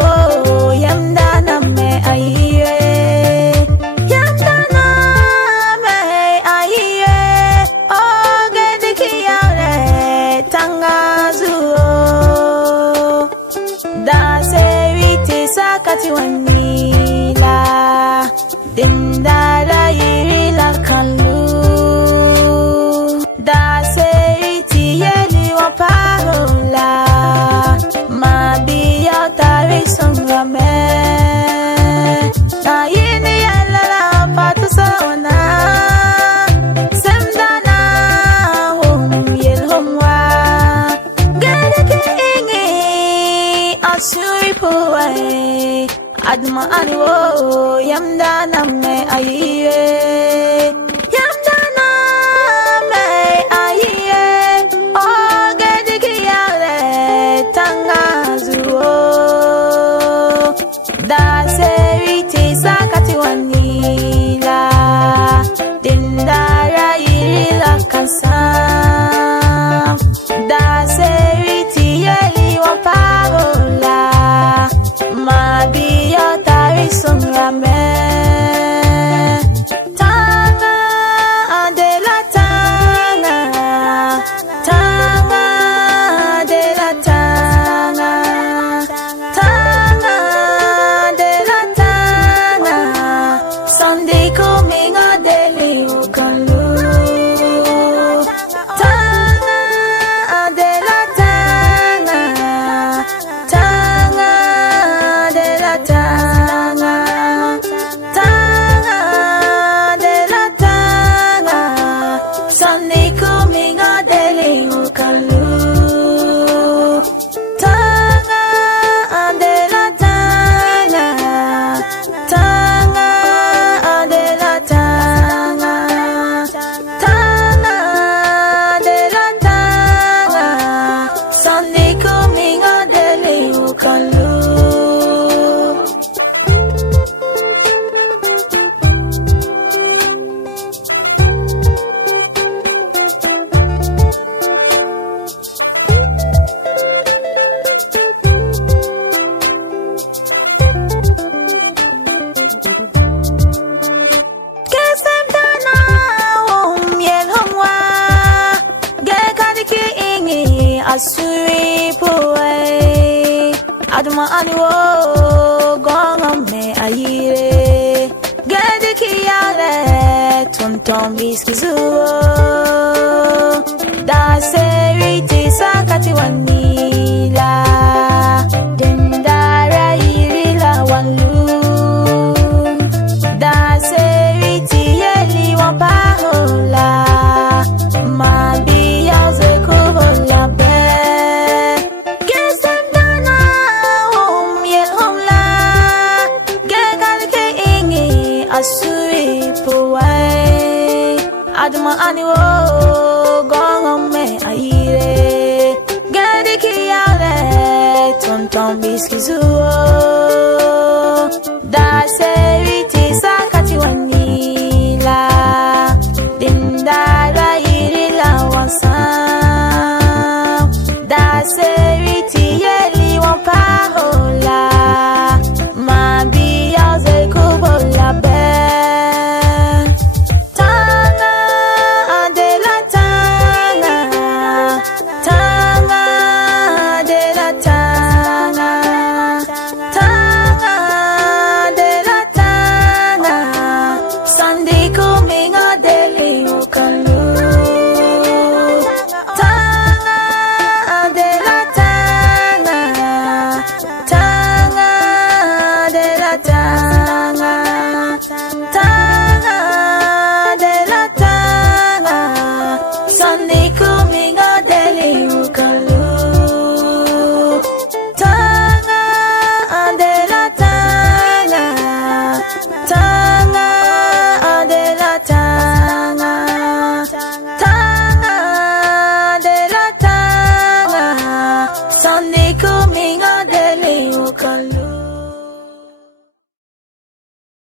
wo yamdana me aye yamdana me aye ogedikiyare tanga zuo da seviti sakati wanila dindara yirila kanlu da seviti yeli wapahola mabiya tari songrame na yini yala la patu saona semdana hum yel humwa gede kingi asuri puai adma anwo yamdana me aye yamdana me aye ogede kiyale tanga zuo da seviti sakati wanila dindara yirila kansa da seviti yeli wapagola mabiya tari songrame tanga de la tanga tanga de la tanga tanga de la tanga Sunday coming a daily ukalu tanga de la tanga tanga de la tanga tanga de la tanga Sunday coming a daily ukalu tanga de la tanga tanga de la tanga tanga de la tanga Sunday coming a daily ukalu kesemdana hum yel humwa gekadiki ingi asuri puai adma anwo gonga me ayire gediki yale tonton biskizuo da seviti sakati wanila dindara yirila wanlu da seviti yeli wapahola mabiya zekubola be kesemdana hum yel humla gekalke ingi asuri puai adma anwo gongo me ayire gediki yale tonton biskizuo